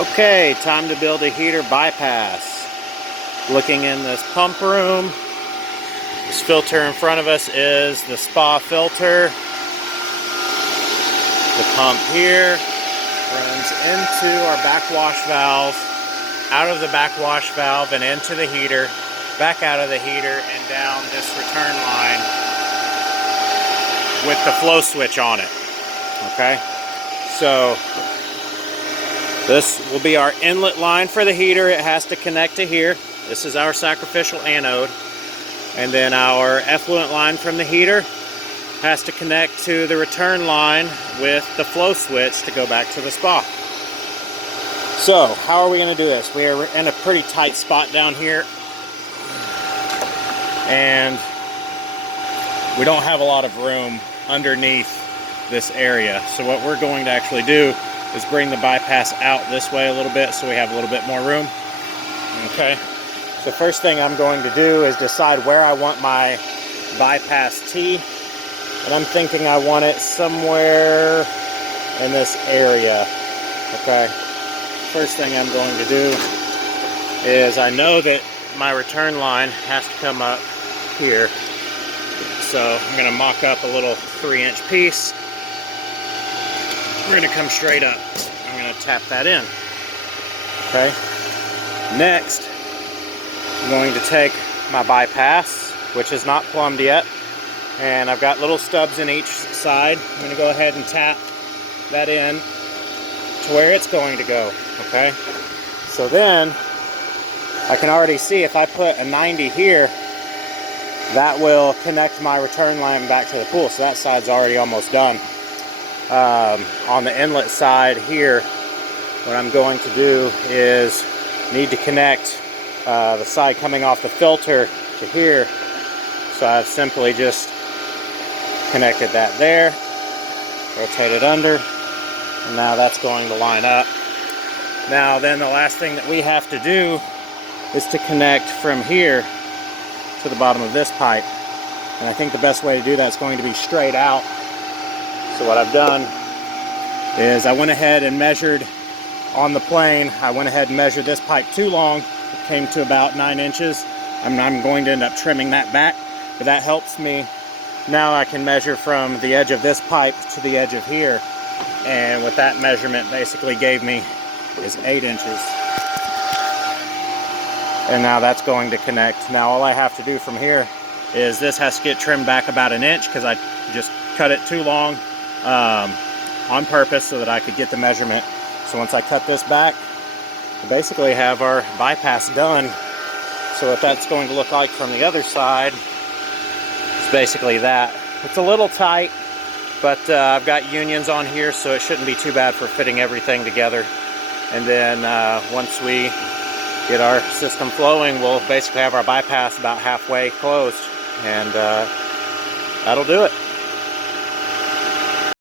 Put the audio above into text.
Okay, time to build a heater bypass. Looking in this pump room, this filter in front of us is the spa filter. The pump here runs into our backwash valve, out of the backwash valve and into the heater, back out of the heater and down this return line with the flow switch on it. Okay, so this will be our inlet line for the heater. It has to connect to here. This is our sacrificial anode. And then our effluent line from the heater has to connect to the return line with the flow switch to go back to the spa. So, how are we going to do this? We are in a pretty tight spot down here. And we don't have a lot of room underneath this area. So what we're going to actually do is bring the bypass out this way a little bit so we have a little bit more room. Okay, so first thing I'm going to do is decide where I want my bypass T, and I'm thinking I want it somewhere in this area. Okay, first thing I'm going to do is I know that my return line has to come up here, so I'm going to mock up a little 3-inch piece. We're going to come straight up. I'm going to tap that in. Okay. Next, I'm going to take my bypass, which is not plumbed yet, and I've got little stubs in each side. I'm going to go ahead and tap that in to where it's going to go. Okay. So then I can already see if I put a 90 here, that will connect my return line back to the pool. So that side's already almost done. On the inlet side here, what I'm going to do is need to connect the side coming off the filter to here. So I've simply just connected that there, rotate it under, and now that's going to line up. Now then the last thing that we have to do is to connect from here to the bottom of this pipe. And I think the best way to do that is going to be straight out. So what I've done is I went ahead and measured on the plane. I went ahead and measured this pipe too long. It came to about 9 inches. I'm going to end up trimming that back, but that helps me. Now I can measure from the edge of this pipe to the edge of here. And what that measurement basically gave me is 8 inches. And now that's going to connect. Now all I have to do from here is this has to get trimmed back about 1 inch because I just cut it too long on purpose so that I could get the measurement. So once I cut this back, we basically have our bypass done. So what that's going to look like from the other side is basically that. It's a little tight, but I've got unions on here, so it shouldn't be too bad for fitting everything together. And then once we get our system flowing, we'll basically have our bypass about halfway closed, and that'll do it.